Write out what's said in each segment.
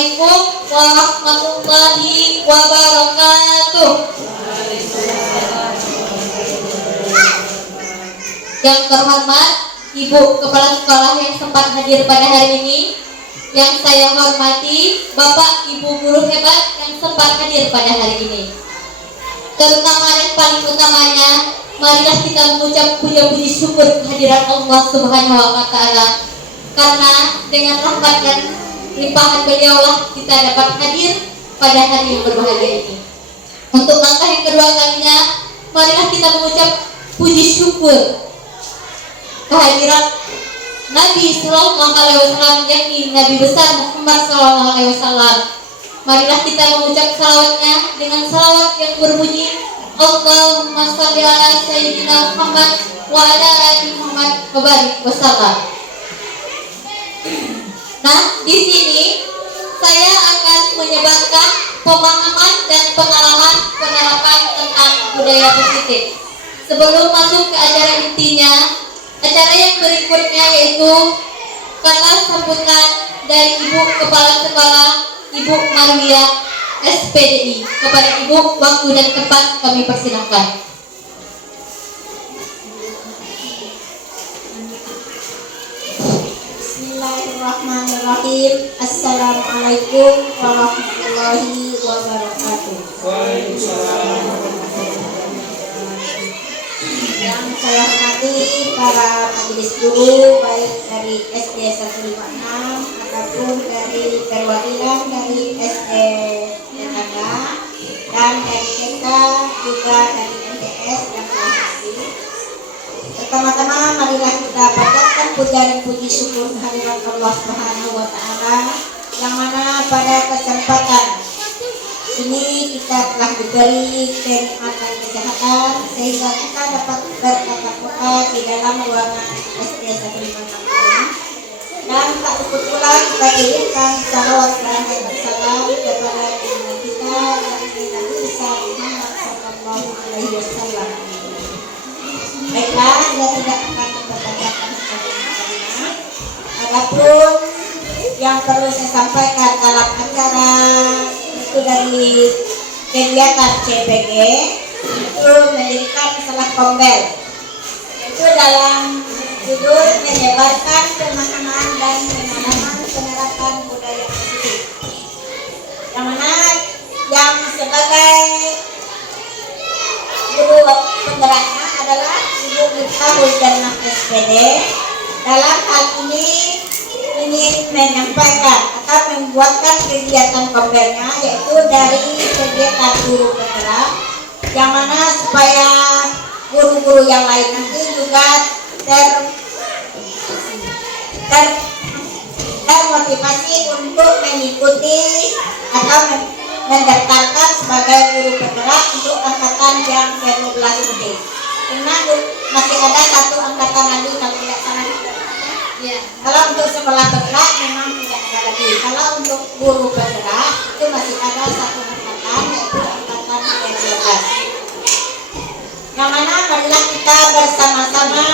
Assalamualaikum warahmatullahi wabarakatuh. Yang terhormat Ibu Kepala Sekolah yang sempat hadir pada hari ini, yang saya hormati Bapak Ibu guru hebat yang sempat hadir pada hari ini. Terutama dan paling utamanya, marilah kita mengucap puja-puji syukur kehadiran Allah Subhanahu wa Ta'ala, karena dengan rahmat dan limpahan beliaulah kita dapat hadir pada hari yang berbahagia ini. Untuk langkah yang kedua kalinya, marilah kita mengucap puji syukur kehadiran Nabi Sallallahu Alaihi Wasallam, yakni Nabi besar Muhammad Sallallahu Alaihi Wasallam. Marilah kita mengucap salawatnya dengan salawat yang berbunyi Allahumma sholli ala Sayyidina Muhammad wa ala ali Muhammad wa barik wasallam. Nah, di sini saya akan menyebarkan pemahaman dan pengalaman penerapan tentang budaya positif. Sebelum masuk ke acara intinya, acara yang berikutnya yaitu kata sambutan dari Ibu Kepala Sekolah Ibu Maria SPDI. Kepada Ibu, waktu dan tempat kami persilahkan. Bismillahirrahmanirrahim. Assalamualaikum warahmatullahi wabarakatuh. Yang saya hormati para majelis guru, baik dari SD 156 ataupun dari perwakilan dari SD tetangga dan dari TK, juga dari MTS dan MTC. Pertama-tama marilah kita panjatkan puja dan puji syukur kehadirat Allah Subhanahu wa Ta'ala, yang mana pada kesempatan ini kita telah diberi kenikmatan kesehatan sehingga kita dapat bertatap muka di dalam ruangan SD 156 ini. Dan tak luput pula kita kirimkan salawat dan salam kepada junjungan kita yakni Nabi besar Muhammad Sallallahu Alaihi Wasallam. Baiklah, saya tidak akan memperpanjangkan kalimat. Adapun yang perlu saya sampaikan dalam acara itu dari kegiatan CPG itu mendirikan salah kombel, itu dalam judul menyebarkan pemahaman dan pengalaman penerapan budaya positif, yang mana yang sebagai guru penggeraknya adalah Ibu Miftahul Jannah SPD. Dalam hal ini ingin menyampaikan atau membuatkan kegiatan kombelnya, yaitu dari kegiatan guru penggerak, yang mana supaya guru-guru yang lain nanti juga termotivasi untuk mengikuti atau mendaftarkan sebagai guru penggerak untuk angkatan yang ke-12 ini. Karena masih ada satu angkatan lagi kalau tidak salah. Ya. Kalau untuk sekolah penggerak memang tidak ada lagi. Kalau untuk guru penggerak itu masih ada satu angkatan, yaitu angkatan ke-12. Yang mana marilah kita bersama-sama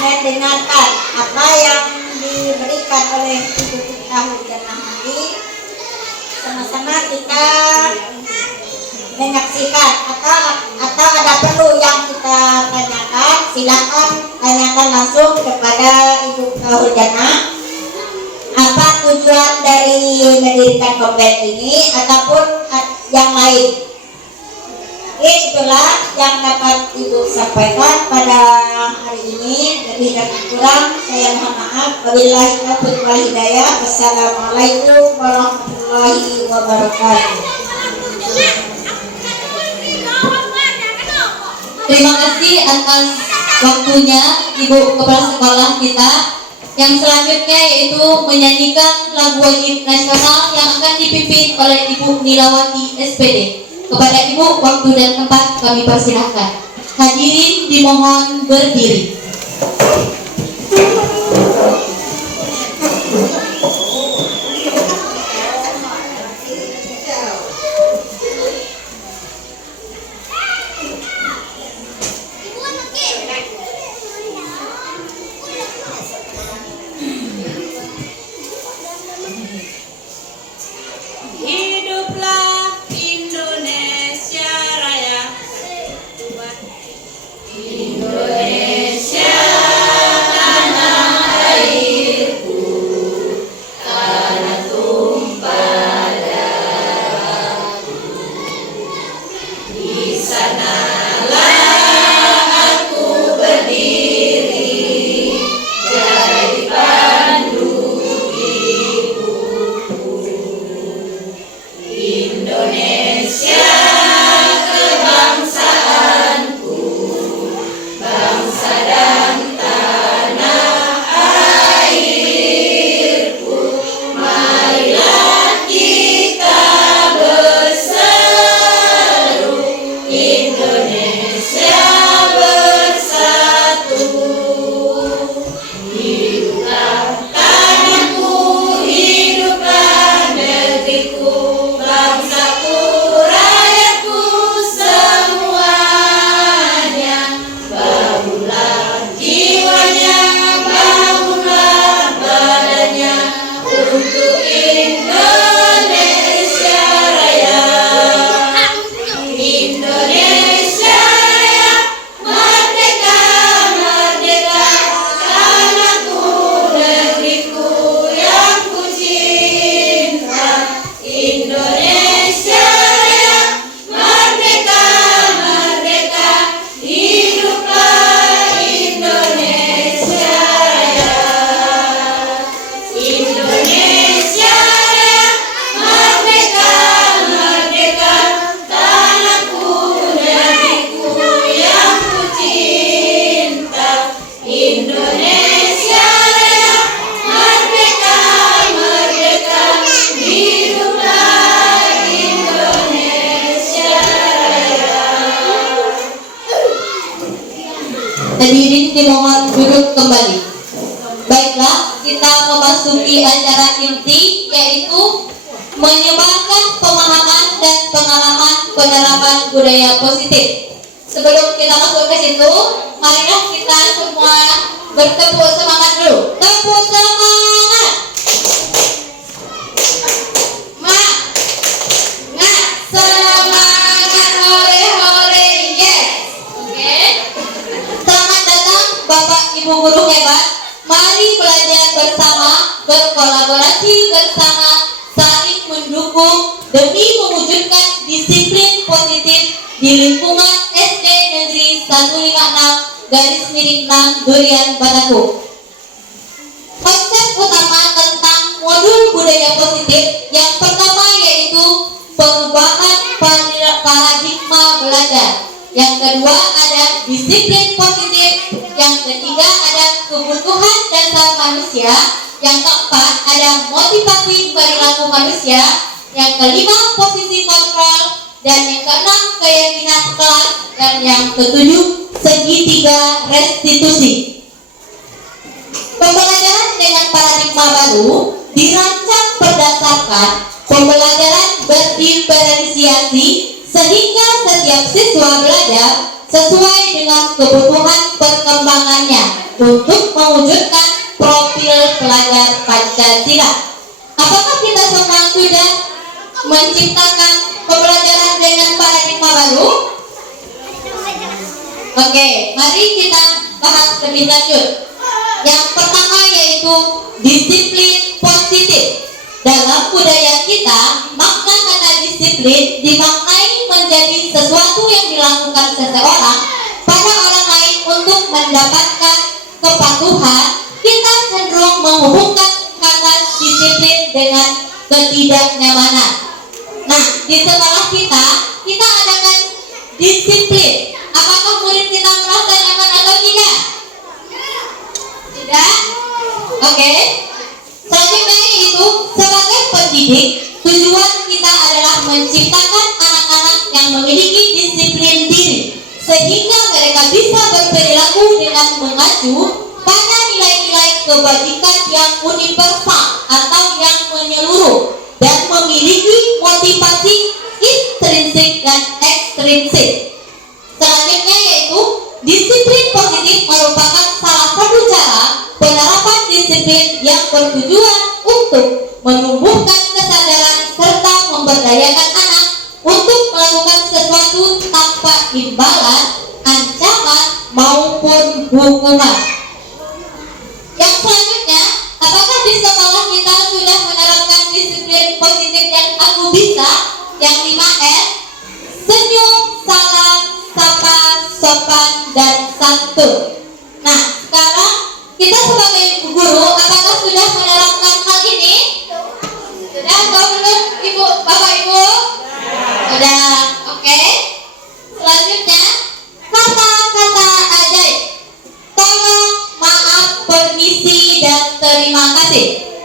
mendengarkan apa yang diberikan oleh Ibu Miftahul Jannah nanti. Sama-sama kita menyaksikan atau ada perlu yang kita tanyakan, silakan tanyakan langsung kepada Ibu Miftahul Jannah apa tujuan dari mendirikan kombel ini ataupun yang lain. Itulah yang dapat Ibu sampaikan pada hari ini. Lebih dan kurang saya mohon maaf. Wabillahi taufiq wal hidayah. Wassalamualaikum warahmatullahi wabarakatuh. Terima kasih atas waktunya Ibu Kepala Sekolah kita. Yang selanjutnya yaitu menyanyikan lagu wajib nasional yang akan dipimpin oleh Ibu Nilawati SPD. Kepada Ibu, waktu dan tempat kami persilahkan. Hadirin dimohon berdiri. Hadirin dimohon duduk kembali. Baiklah, kita memasuki acara inti, yaitu menyebarkan pemahaman dan pengalaman penerapan budaya positif. Sebelum kita masuk ke situ, marilah kita semua bertepuk semangat dulu. Tepuk semangat. Semangat, hore hore, yes. Oke. Selamat datang Bapak Ibu guru hebat. Mari belajar bersama, berkolaborasi bersama, saling mendukung demi mewujudkan disiplin positif di lingkungan SD Negeri 156/6 Durian Bataku. Konsep utama tentang modul budaya positif yang pertama yaitu perubahan paradigma belajar. Yang kedua ada disiplin positif. Yang ketiga ada kebutuhan dasar manusia. Yang keempat ada motivasi perilaku manusia. Yang kelima posisi kontrol. Dan yang keenam keyakinan kelas. Dan yang ketujuh segitiga restitusi. Pembelajaran dengan paradigma baru dirancang berdasarkan pembelajaran berdiferensiasi sehingga setiap siswa belajar sesuai dengan kebutuhan perkembangannya untuk mewujudkan profil pelajar Pancasila. Apakah kita semua sudah menciptakan pembelajaran dengan paradigma baru? Oke, mari kita bahas lebih lanjut. Yang pertama yaitu disiplin positif. Dalam budaya kita, makna kata disiplin dimaknai menjadi sesuatu yang dilakukan seseorang pada orang lain untuk mendapatkan kepatuhan. Kita cenderung menghubungkan kata disiplin dengan ketidaknyamanan. Nah, di sekolah kita adakan disiplin. Apakah murid kita merasa nyaman atau tidak? Tidak? Oke. Selanjutnya itu sebagai pendidik, tujuan kita adalah menciptakan anak-anak yang memiliki disiplin diri sehingga mereka bisa berperilaku dengan mengacu pada nilai-nilai kebajikan yang universal atau yang menyeluruh dan memiliki motivasi intrinsik dan ekstrinsik. Selanjutnya yaitu disiplin positif merupakan salah satu cara penerapan disiplin yang bertujuan untuk menumbuhkan kesadaran serta memberdayakan anak untuk melakukan sesuatu tanpa imbalan, ancaman maupun hukuman. Yang selanjutnya, apakah di sekolah kita sudah menerapkan disiplin positif yang aku bisa? Yang 5S, senyum, salam, sapa, sopan, dan santun. Nah, sekarang kita sebagai guru, apakah sudah menerapkan hal ini? Sudah atau belum, Ibu, Bapak Ibu? Sudah, oke. Selanjutnya, kata-kata ajaib. Tolong, maaf, permisi, dan terima kasih.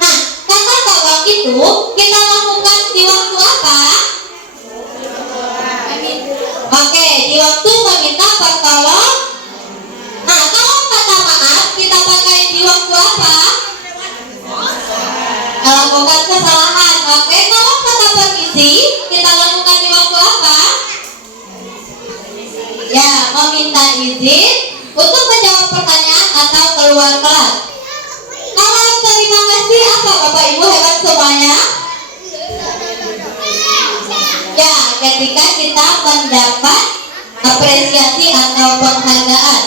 Nah, kata tolong itu kita lakukan di waktu apa? Oke, di waktu meminta pertolongan. Nah, kalau kata maaf kita pakai di waktu apa? Melakukan kesalahan. Oke, kalau kata permisi kita lakukan di waktu apa? Ya, meminta izin untuk menjawab pertanyaan atau keluar kelas. Kalau terima kasih apa Bapak Ibu hebat semuanya? Ya, ketika kita mendapat apresiasi atau penghargaan.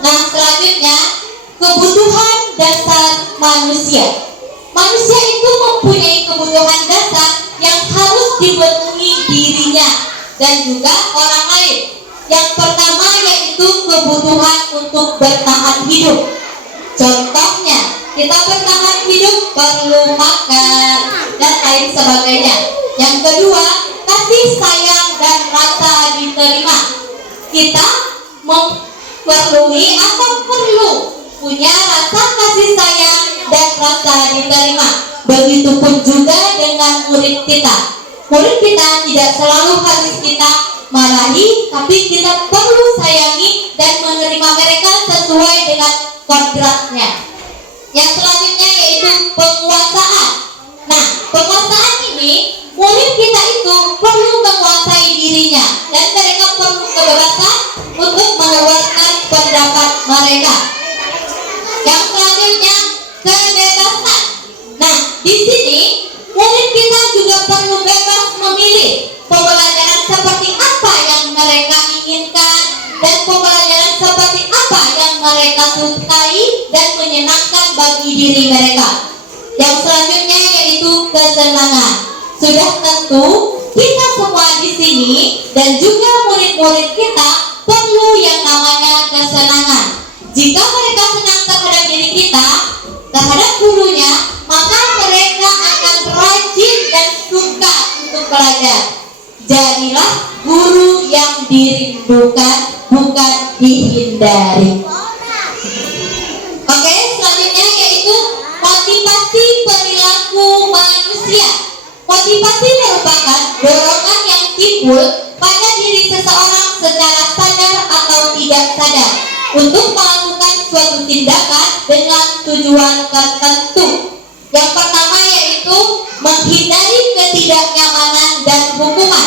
Nah, selanjutnya kebutuhan dasar manusia. Manusia itu mempunyai kebutuhan dasar yang harus dipenuhi dirinya dan juga orang lain. Yang pertama yaitu kebutuhan untuk bertahan hidup. Contohnya, kita bertahan hidup perlu makan dan lain sebagainya. Yang kedua, kasih sayang dan rasa diterima. Kita memerlukan atau perlu punya rasa kasih sayang dan rasa diterima. Begitupun juga dengan murid kita. Murid kita tidak selalu harus kita marahi, tapi kita perlu sayangi dan menerima mereka sesuai dengan kodratnya. Yang selanjutnya yaitu penguasaan. Nah, penguasaan ini murid kita itu perlu menguasai dirinya dan mereka perlu kebebasan untuk mengeluarkan pendapat mereka. Yang selanjutnya kebebasan. Nah, di sini murid kita juga perlu bebas memilih pembelajaran seperti apa yang mereka inginkan dan pembelajaran seperti apa yang mereka sukai dan menyenangkan bagi diri mereka. Yang selanjutnya yaitu kesenangan. Sudah tentu kita semua di sini dan juga murid-murid kita perlu yang namanya kesenangan. Jika mereka senang terhadap diri kita, terhadap gurunya, maka mereka akan rajin dan suka untuk belajar. Jadilah guru yang dirindukan, bukan dihindari. Oke, selanjutnya yaitu motivasi perilaku manusia. Motivasi merupakan dorongan yang timbul pada diri seseorang secara sadar atau tidak sadar untuk melakukan suatu tindakan dengan tujuan tertentu. Yang pertama yaitu menghindari ketidaknyamanan dan hukuman.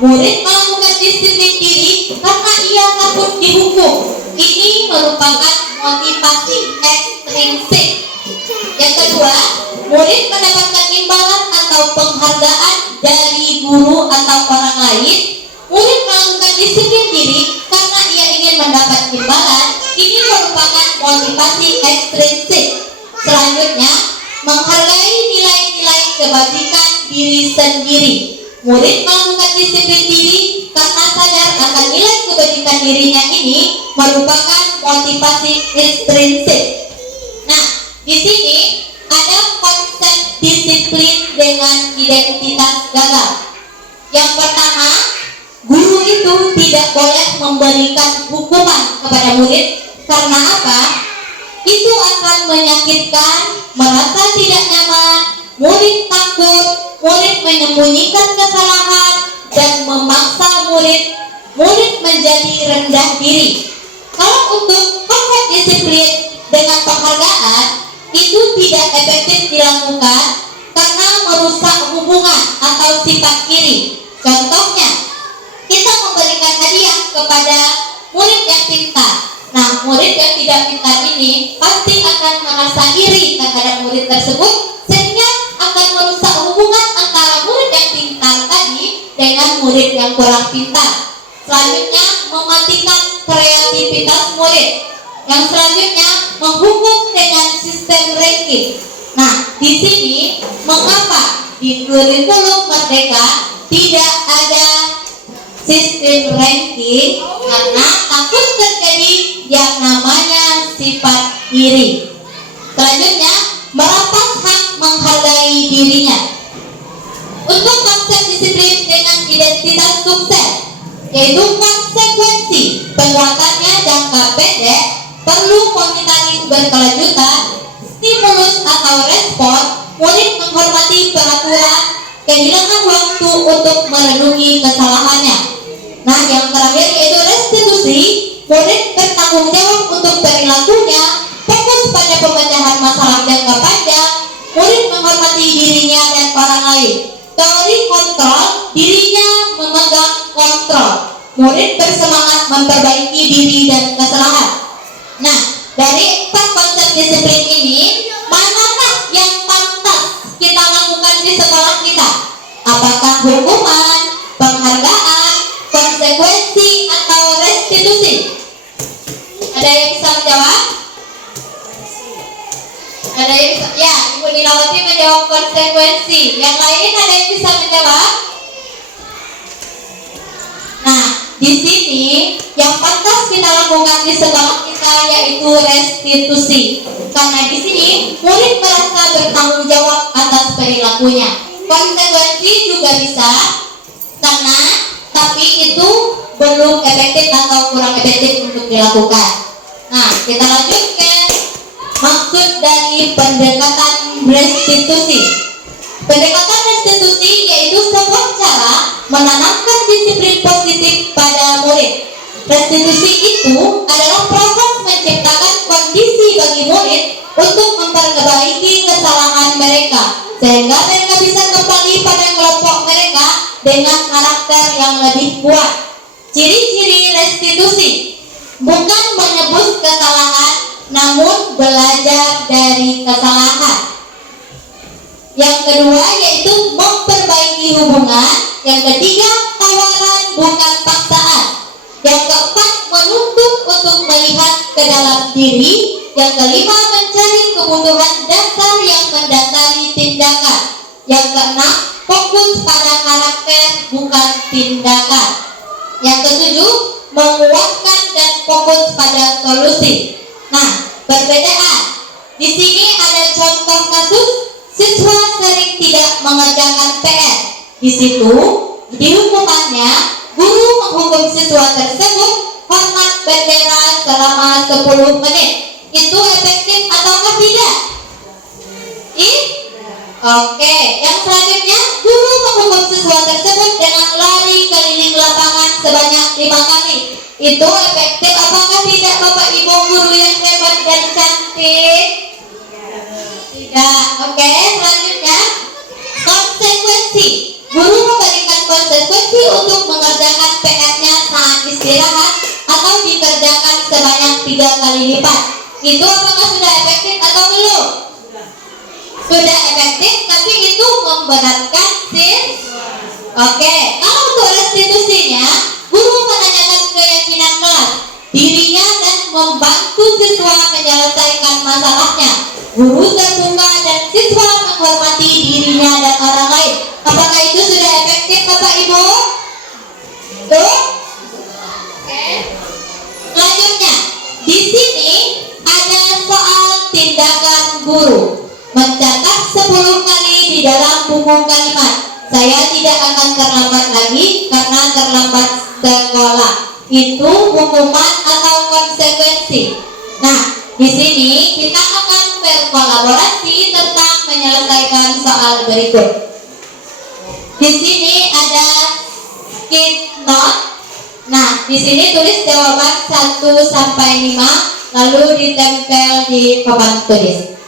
Murid melakukan disiplin diri karena ia takut dihukum. Ini merupakan motivasi ekstrinsik. Yang kedua, murid mendapatkan imbalan atau penghargaan dari guru atau orang lain. Murid melakukan disiplin diri karena ia ingin mendapat imbalan. Ini merupakan motivasi ekstrinsik. Selanjutnya, menghargai nilai-nilai kebajikan diri sendiri. Murid melakukan disiplin diri karena sadar akan nilai kebajikan dirinya ini merupakan motivasi ekstrinsik. Nah, di sini ada konsep disiplin dengan identitas gagal. Yang pertama, guru itu tidak boleh memberikan hukuman kepada murid. Karena apa? Itu akan menyakitkan, merasa tidak nyaman, murid takut, murid menyembunyikan kesalahan, dan memaksa murid menjadi rendah diri. Kalau untuk konsep disiplin dengan penghargaan, itu tidak efektif dilakukan karena merusak hubungan atau sifat iri. Contohnya, kita memberikan hadiah kepada murid yang pintar. Nah, murid yang tidak pintar ini pasti akan merasa iri terhadap murid tersebut, sehingga akan merusak hubungan antara murid yang pintar tadi dengan murid yang kurang pintar. Selanjutnya, mematikan kreativitas murid. Yang selanjutnya, menghukum dengan sistem ranking. Nah, di sini mengapa di kurikulum Merdeka tidak ada sistem ranking? Karena takut terjadi yang namanya sifat iri. Selanjutnya, merapat hak menghargai dirinya. Untuk konsep disiplin dengan identitas sukses, yaitu konsekuensi penguatannya jangka pendek, perlu monitoring berkelanjutan, stimulus atau respon, murid menghormati peraturan, kehilangan waktu untuk merenungi kesalahannya. Nah, yang terakhir yaitu restitusi, murid bertanggung jawab untuk perilakunya, fokus pada pemecahan masalah jangka panjang, murid menghormati dirinya dan orang lain. Teori kontrol, dirinya memegang kontrol, murid bersemangat memperbaiki diri dan kesalahan. Nah, dari 4 konsep disiplin ini, manakah yang pantas kita lakukan di sekolah kita? Apakah hukuman, penghargaan, konsekuensi, atau restitusi? Ada yang bisa menjawab? Ada yang bisa? Ya, Ibu Nilawati menjawab konsekuensi. Yang lain ada yang bisa menjawab? Nah, di sini yang pantas kita lakukan di sekolah kita yaitu restitusi. Karena di sini murid merasa bertanggung jawab atas perilakunya. Konsekuensi juga bisa, karena tapi itu belum efektif atau kurang efektif untuk dilakukan. Nah, kita lanjut ke maksud dari pendekatan restitusi. Pendekatan restitusi yaitu sebuah cara menanamkan disiplin positif pada murid. Restitusi itu adalah proses menciptakan kondisi bagi murid untuk memperbaiki kesalahan mereka sehingga mereka bisa kembali pada kelompok mereka dengan karakter yang lebih kuat. Ciri-ciri restitusi bukan menebus kesalahan, namun belajar dari kesalahan. Yang kedua yaitu memperbaiki hubungan. Yang ketiga, tawaran bukan paksaan. Yang keempat, menuntut untuk melihat ke dalam diri. Yang kelima, mencari kebutuhan dasar yang mendasari tindakan. Yang keenam, fokus pada karakter bukan tindakan. Yang ketujuh, menguatkan dan fokus pada solusi. Nah, perbedaan. Di sini ada contoh kasus siswa sering tidak mengerjakan PR. Di situ, di hukumannya, guru menghukum siswa tersebut hormat bendera selama 10 menit. Itu efektif ataukah tidak? Oke, yang selanjutnya, guru menghukum siswa tersebut dengan lari keliling lapangan sebanyak 5 kali. Itu efektif apakah tidak, Bapak Ibu guru yang hebat dan cantik? Tidak. Oke, selanjutnya, konsekuensi. Guru memberikan konsekuensi untuk mengerjakan PR-nya saat istirahat atau dikerjakan sebanyak 3 kali lipat. Itu apakah sudah efektif atau belum? Sudah efektif, tapi itu memberatkan siswa. Oke, kalau untuk restitusinya, guru menanyakan keyakinan kelas, dirinya dan membantu siswa menyelesaikan masalahnya. Guru terbuka dan siswa menghormati dirinya dan orang lain. Apakah itu sudah efektif, Bapak Ibu? Tuh? Oke. Selanjutnya, di sini ada soal tindakan guru. Mencatat 10 kali di dalam buku kalimat. Saya tidak akan terlambat lagi karena terlambat sekolah. Itu hukuman atau konsekuensi. Nah, di sini kita akan berkolaborasi tentang menyelesaikan soal berikut. Di sini ada skip note. Nah, di sini tulis jawaban 1 sampai 5 lalu ditempel di papan tulis.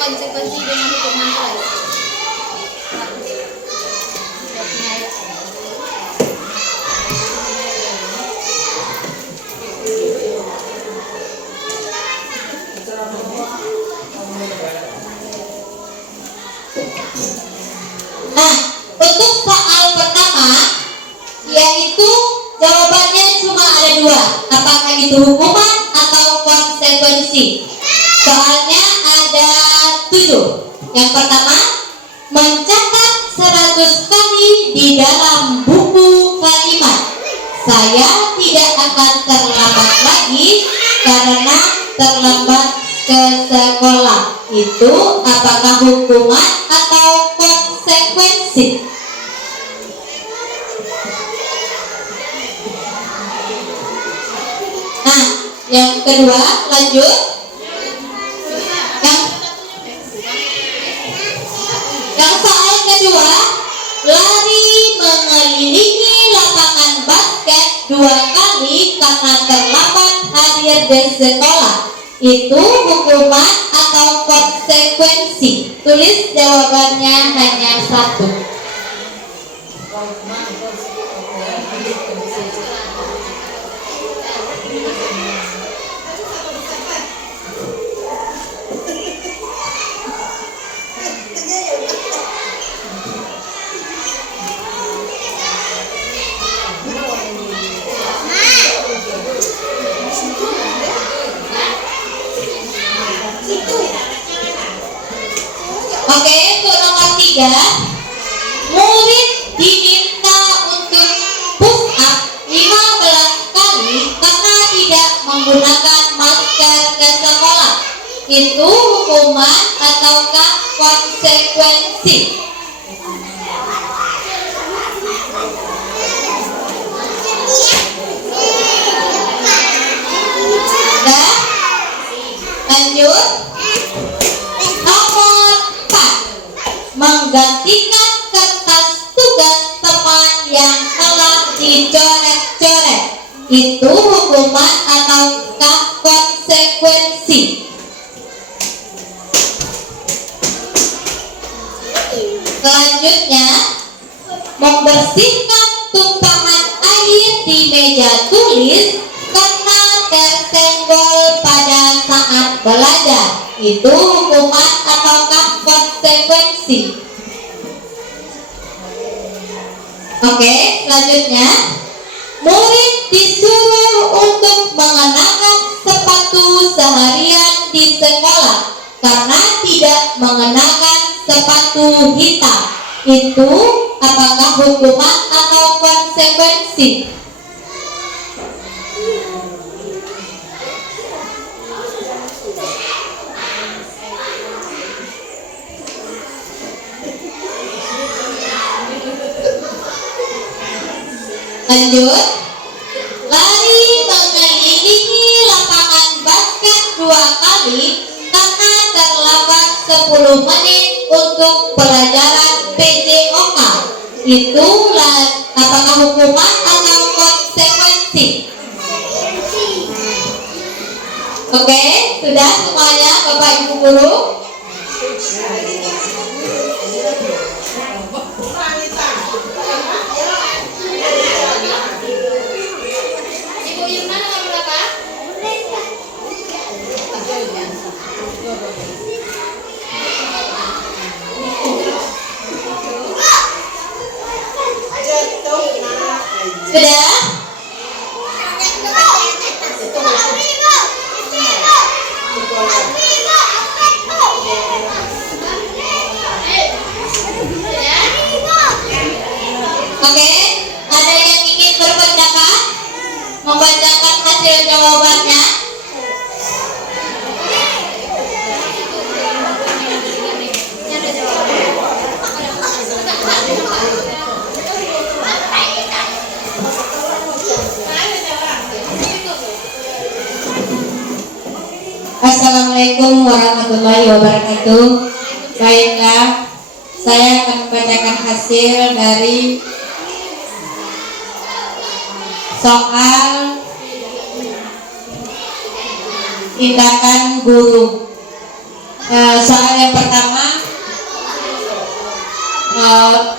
Konsekuensi dengan hukuman keras. Nah, untuk soal pertama, yaitu jawabannya cuma ada 2. Apakah itu hukuman atau konsekuensi? Soalnya ada 7. Yang pertama, mencatat 100 kali di dalam buku kalimat. Saya tidak akan terlambat lagi karena terlambat ke sekolah. Itu apakah hukuman atau konsekuensi? Nah, yang kedua, lanjut. Yang soal kedua, lari mengelilingi lapangan basket 2 kali karena terlambat hadir di sekolah. Itu hukuman atau konsekuensi? Tulis jawabannya hanya 1. Oke, untuk nomor 3, murid diminta untuk push up 15 kali karena tidak menggunakan masker ke sekolah. itu hukuman ataukah konsekuensi? Sudah? Lanjut. Nomor 4, menggantikan kertas tugas teman yang telah dicoret-coret itu hukuman ataukah konsekuensi? Selanjutnya, membersihkan tumpahan air di meja tulis karena tersenggol pada saat belajar itu hukuman ataukah konsekuensi? Oke, selanjutnya, murid disuruh untuk mengenakan sepatu seharian di sekolah karena tidak mengenakan sepatu hitam itu apakah hukuman atau konsekuensi? Lanjut. Lari mengelilingi lapangan basket 2 kali karena terlambat 10 menit untuk pelajaran PJOK itu apakah hukuman atau konsekuensi? Oke, sudah semuanya Bapak Ibu guru? Ibu Yuna nomor berapa? Sudah? Oke, ada yang ingin berpendapat? Membacakan hasil jawabannya? Assalamualaikum warahmatullahi wabarakatuh. Baiklah, saya akan membacakan hasil dari soal tindakan guru. Soal yang pertama,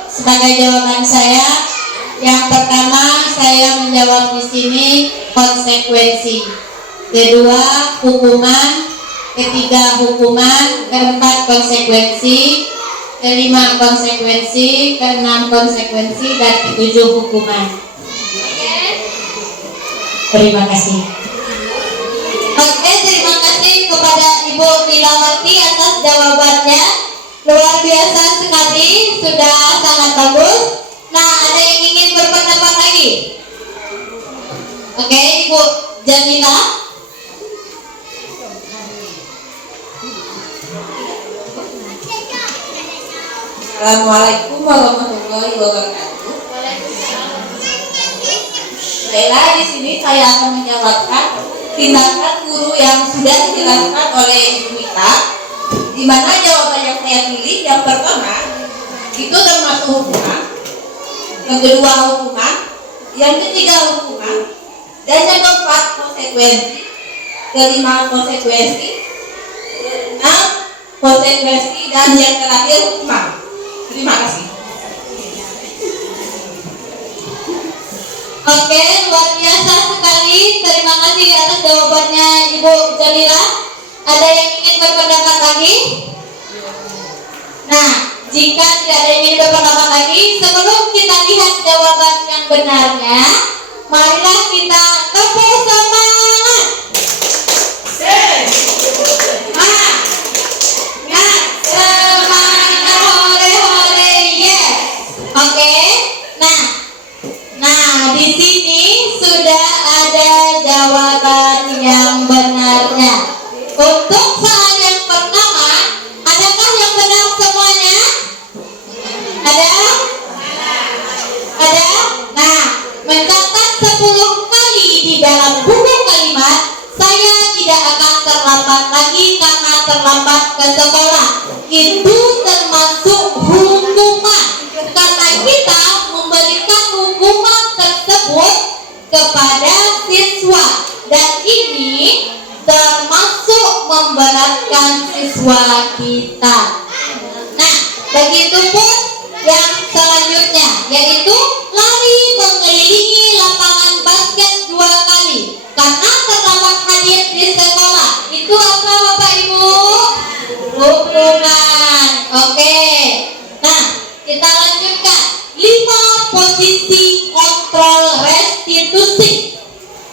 sebagai jawaban saya, yang pertama saya menjawab di sini konsekuensi, kedua hukuman, ketiga hukuman, keempat konsekuensi, kelima konsekuensi, keenam konsekuensi, dan ketujuh hukuman. Terima kasih. Oke, terima kasih kepada Ibu Nilawati atas jawabannya. Luar biasa sekali, sudah sangat bagus. Nah, ada yang ingin berpendapat lagi? Oke, Ibu Jamila. Assalamualaikum warahmatullahi wabarakatuh. Baiklah, di sini saya akan menjawabkan tindakan guru yang sudah dijelaskan oleh Ibu Mita, di mana jawaban yang saya pilih yang pertama itu termasuk hukuman, yang kedua hukuman, yang ketiga hukuman, dan yang keempat konsekuensi, kelima konsekuensi, keenam konsekuensi, dan yang terakhir hukuman. Terima kasih. Oke, luar biasa sekali. Terima kasih atas jawabannya Ibu Jamila. Ada yang ingin berpendapat lagi? Nah, jika tidak ada yang ingin berpendapat lagi, sebelum kita lihat jawaban yang benarnya, marilah kita tepuk semangat. Semangat, hore hore, yes. Oke. Nah, di sini sudah ada jawaban yang benarnya. Untuk soal 10 kali di dalam buku kalimat, saya tidak akan terlambat lagi karena terlambat ke sekolah. Itu termasuk hukuman, karena kita memberikan hukuman tersebut kepada siswa, dan ini termasuk memberatkan siswa kita. Nah, begitupun yang selanjutnya, yaitu lari mengelilingi lapangan basket 2 kali karena terlambat hadir di sekolah. Itu apa Bapak Ibu? Hukuman. Oke. Nah, kita lanjutkan. 5 posisi kontrol restitusi.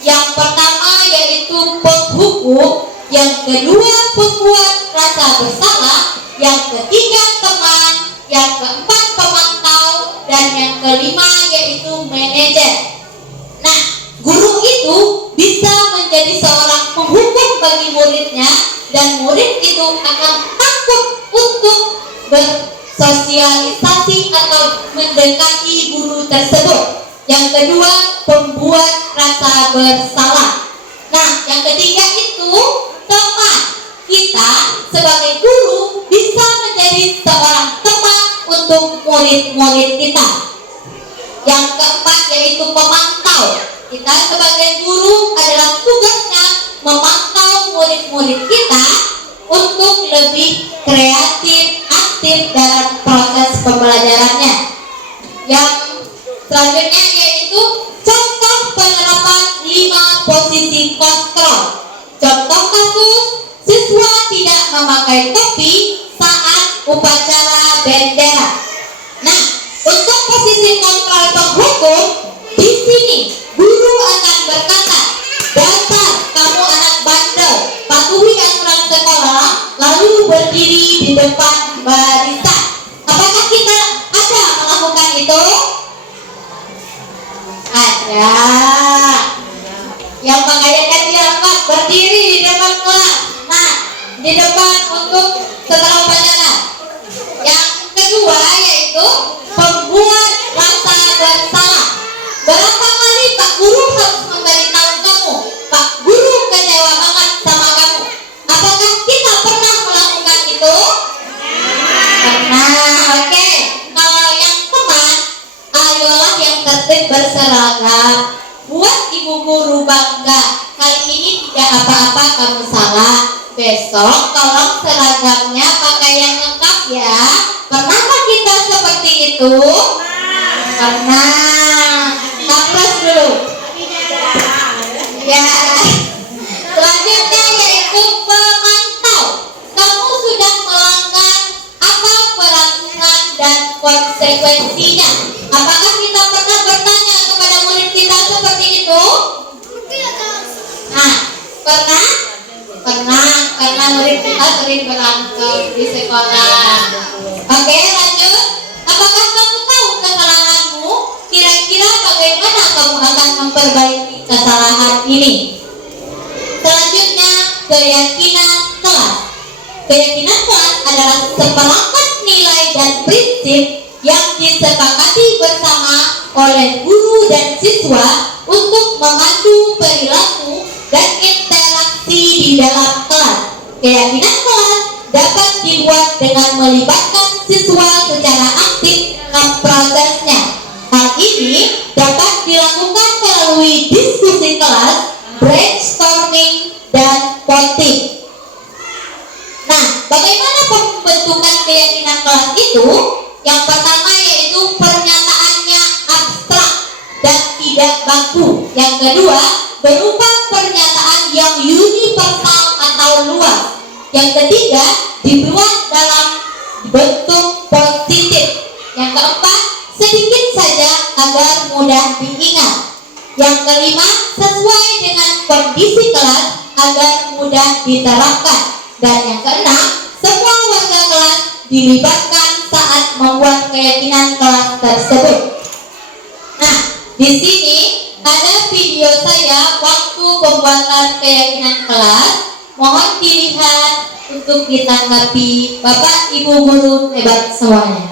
Yang pertama yaitu penghukum, yang kedua pembuat rasa bersalah, yang ketiga teman, yang keempat pemantau, dan yang kelima yaitu manajer. Nah, guru itu bisa menjadi seorang penghukum bagi muridnya, dan murid itu akan takut untuk bersosialisasi atau mendekati guru tersebut. Yang kedua, pembuat rasa bersalah. Nah, yang ketiga itu teman. Kita sebagai guru bisa menjadi seorang teman untuk murid-murid kita. Yang keempat yaitu pemantau. Kita sebagai guru adalah tugasnya memantau murid-murid kita untuk lebih kreatif, aktif dalam proses pembelajarannya. Yang selanjutnya yaitu contoh penerapan 5 posisi kontrol. Contoh kasus, siswa tidak memakai topi saat upacara bendera. Nah, untuk posisi kontrol penghukum, di sini guru akan berkata, "Dasar kamu anak bandel, patuhi aturan sekolah, lalu berdiri di depan barisan." Apakah kita ada melakukan itu? Ada. Yang pakaiannya diangkat berdiri di depan kelas. Nah, di depan untuk setelah upacara. Yang kedua yaitu pembuat rasa bersalah. Berapa kali Pak Guru harus memberitahu kamu, Pak Guru kecewa banget sama kamu? Apakah kita pernah melakukan itu? Pernah. Oke. Kalau yang teman, ayolah yang tertib berseragam. Buat ibu guru bangga. Kali ini tidak apa-apa kamu salah. Besok tolong seragamnya pakai yang lengkap ya. Pernahkah kita seperti itu? Pernah. Nafas dulu. Ya. Selanjutnya yaitu pemantau. Kamu sudah melanggar apa peraturan dan konsekuensinya? Apakah kita pernah bertanya kepada murid kita seperti itu? Nah, pernah? Pernah, karena murid kita sering berangkat di sekolah. Oke, lanjut. Apakah kamu tahu kesalahanmu? Kira-kira bagaimana kamu akan memperbaiki kesalahan ini? Selanjutnya, keyakinan kelas. Keyakinan kelas adalah seperangkat nilai dan prinsip yang disepakati bersama oleh guru dan siswa untuk memandu perilaku dan interaksi di dalam kelas. Keyakinan kelas dapat dibuat dengan melibatkan siswa secara aktif dalam prosesnya. Hal ini dapat dilakukan melalui diskusi kelas, brainstorming, dan voting. Nah, bagaimana pembentukan keyakinan kelas itu? Yang pertama yaitu pernyataannya abstrak dan tidak baku. Yang kedua, berupa pernyataan yang universal atau luas. Yang ketiga, dibuat dalam bentuk positif. Yang keempat, sedikit saja agar mudah diingat. Yang kelima, sesuai dengan kondisi kelas agar mudah diterapkan. Dan yang keenam, semua warga kelas dilibatkan saat membuat keyakinan kelas tersebut. Nah, di sini ada video saya waktu pembuatan keyakinan kelas. Mohon dilihat untuk ditanggapi Bapak Ibu guru hebat semuanya.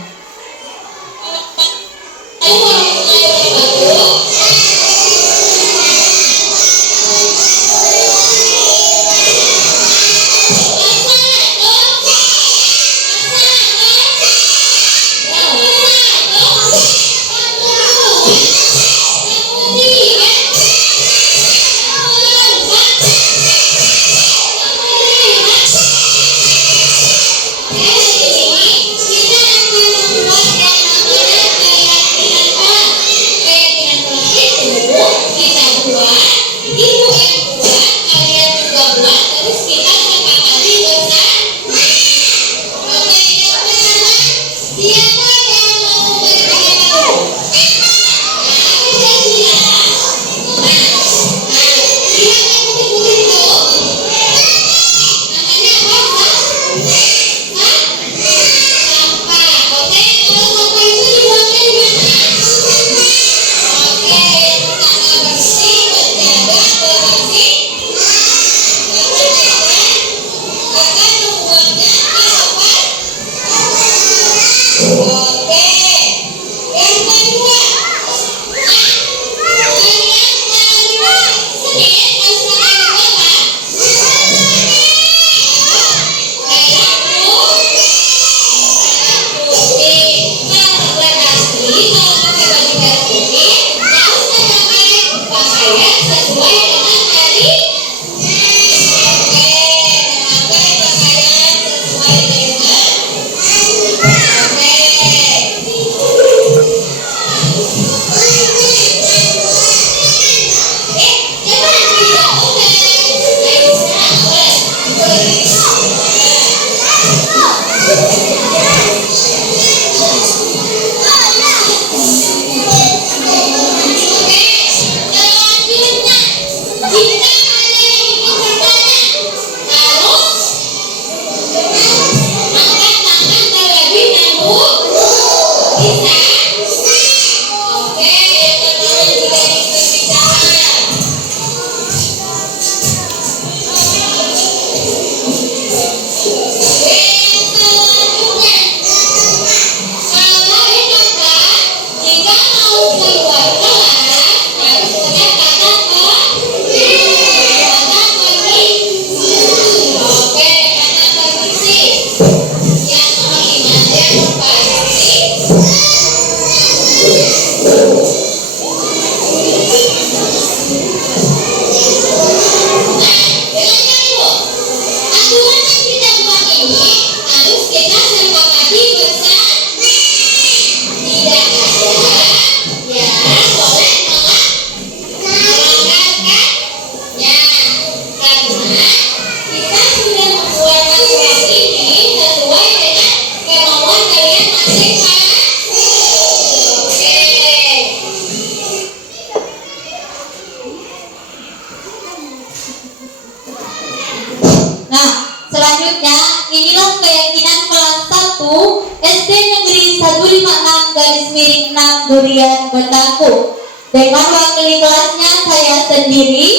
_6 Durian Betaku. Dengan wakili kelasnya saya sendiri.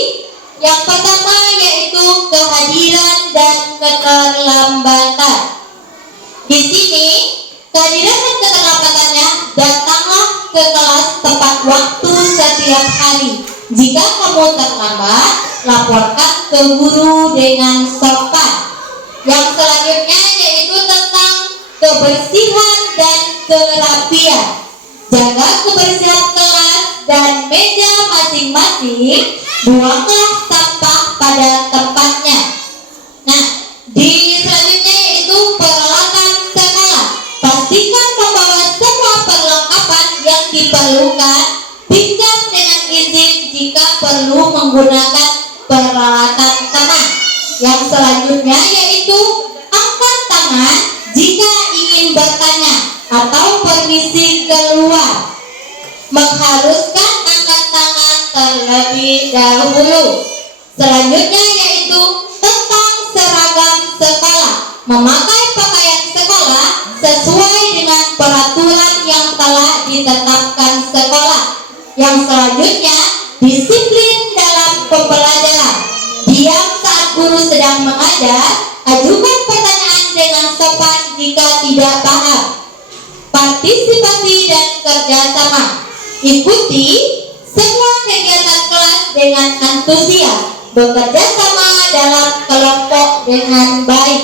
Yang pertama yaitu kehadiran dan keterlambatan. Di sini kehadiran dan keterlambatannya, datanglah ke kelas tepat waktu setiap hari. Jika kamu terlambat, laporkan ke guru dengan sopan. Yang selanjutnya yaitu tentang kebersihan dan kerapian. Jaga kebersihan kelas dan meja masing-masing. Buanglah sampah pada tempatnya. Nah, di selanjutnya yaitu peralatan sekolah. Pastikan membawa semua perlengkapan yang diperlukan. Pinjam dengan izin jika perlu menggunakan peralatan teman. Yang selanjutnya yaitu angkat tangan jika ingin bertanya atau permisi keluar. Mengharuskan angkat tangan terlebih dahulu. Selanjutnya yaitu tentang seragam sekolah. Memakai pakaian sekolah sesuai dengan peraturan yang telah ditetapkan sekolah. Yang selanjutnya, disiplin dalam pembelajaran. Diam saat guru sedang mengajar. Ajukan pertanyaan dengan sopan jika tidak paham. Partisipasi dan kerjasama. Ikuti semua kegiatan kelas dengan antusias. Bekerja sama dalam kelompok dengan baik.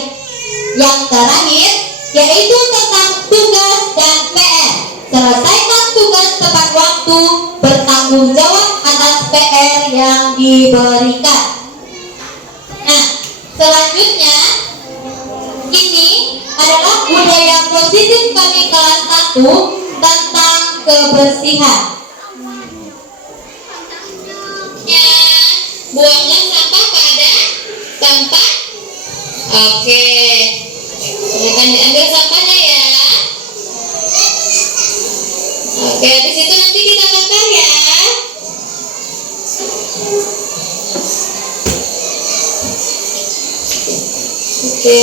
Yang terakhir yaitu tentang tugas dan PR. Selesaikan tugas tepat waktu. Bertanggung jawab atas PR yang diberikan. Nah, selanjutnya ini adalah budaya positif kami kelas 1 tentang kebersihan. Ya, buanglah sampah pada tempat. Oke, silakan diambil sampahnya ya. Oke, habis itu nanti kita bakar ya. Oke.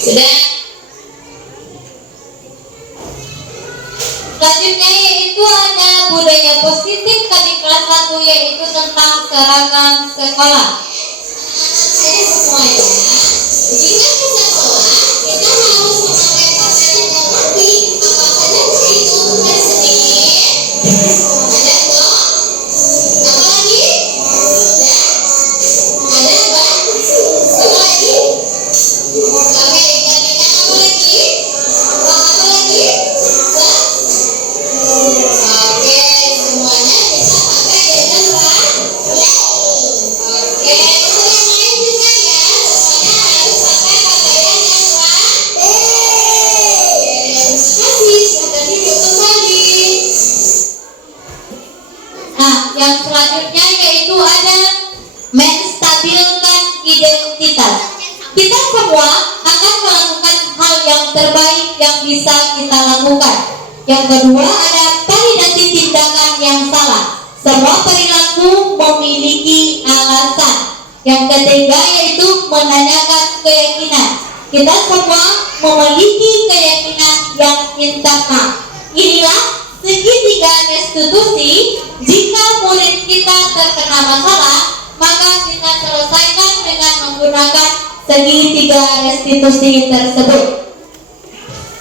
Sudah. Selanjutnya yaitu ada budaya positif kami kelas 1 yaitu tentang seragam sekolah. Jadi semuanya, jika ke sekolah kita harus memakai pakaian yang rapi. Apa saja itu bukan sedikit. Ada dong. Apa lagi? Ada apa? Apa lagi? Oke, ikan-ikan apa lagi? Apa lagi? Oke, semuanya bisa pakai dengan rapi. Oke, untuk yang lain juga ya, semuanya harus pakai pakaian yang rapi. Terima kasih, sudah duduk kembali. Nah, yang selanjutnya yaitu ada menstabilkan identitas. Kita semua akan melakukan hal yang terbaik yang bisa kita lakukan. Yang kedua ada validasi tindakan yang salah. Semua perilaku memiliki alasan. Yang ketiga yaitu menanyakan keyakinan. Kita semua memiliki keyakinan yang internal. Inilah segitiga restitusi. Jika murid kita terkena masalah, maka kita selesaikan dengan menggunakan segitiga restitusi tersebut.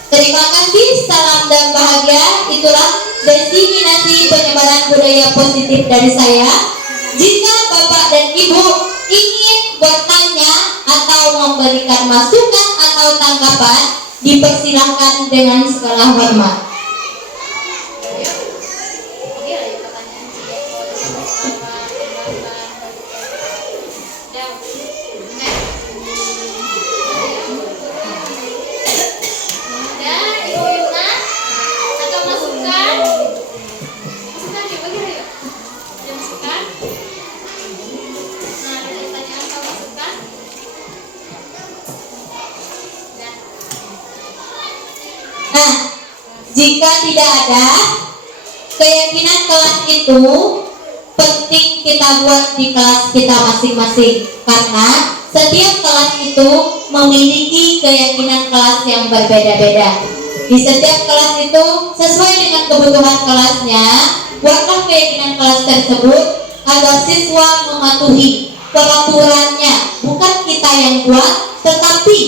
Terima kasih, salam dan bahagia. Itulah diseminasi penyebaran budaya positif dari saya. Jika Bapak dan Ibu ingin bertanya atau memberikan masukan atau tanggapan, dipersilahkan dengan segala hormat. Nah, jika tidak ada keyakinan kelas itu penting kita buat di kelas kita masing-masing, karena setiap kelas itu memiliki keyakinan kelas yang berbeda-beda. Di setiap kelas itu sesuai dengan kebutuhan kelasnya, buatlah keyakinan kelas tersebut agar siswa mematuhi peraturannya. Bukan kita yang buat, tetapi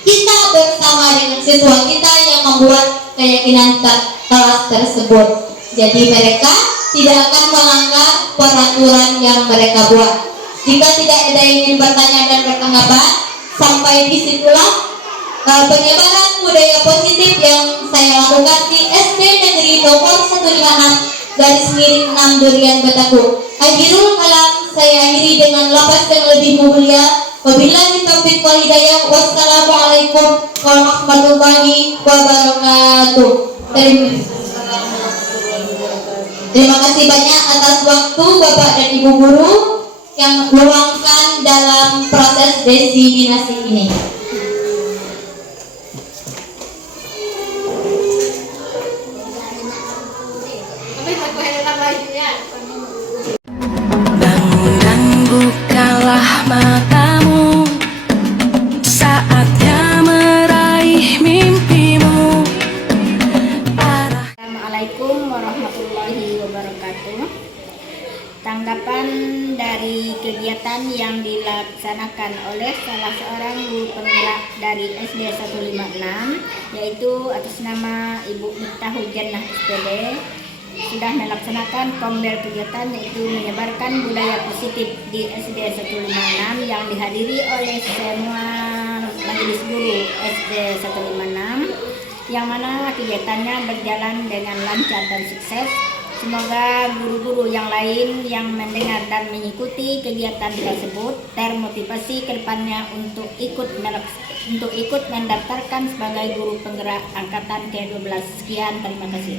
kita bersama dengan siswa kita yang membuat keyakinan kelas tersebut. Jadi mereka tidak akan melanggar peraturan yang mereka buat. Jika tidak ada yang ingin bertanya dan bertanggapan, sampai disitulah penyebaran budaya positif yang saya lakukan di SD Negeri Nomor 156/6 Durian Betaku. Akhirul kalam, saya akhiri dengan lafaz yang lebih mulia. Wabillahi taufiq wal hidayah. Wassalamualaikum warahmatullahi wabarakatuh. Terima kasih banyak atas waktu Bapak dan Ibu guru yang meluangkan dalam proses diseminasi ini. Bangun dan bukalah matamu, saatnya meraih mimpimu. Assalamualaikum warahmatullahi wabarakatuh. Tanggapan dari kegiatan yang dilaksanakan oleh salah seorang guru penggerak dari SD 156, yaitu atas nama Ibu Miftahul Jannah SPD, sudah melaksanakan kombel kegiatan, yaitu menyebarkan budaya positif di SD 156 yang dihadiri oleh semua majelis guru SD 156, yang mana kegiatannya berjalan dengan lancar dan sukses. Semoga guru-guru yang lain yang mendengar dan mengikuti kegiatan tersebut termotivasi ke depannya untuk ikut mendaftarkan sebagai guru penggerak angkatan ke-12. Sekian, terima kasih.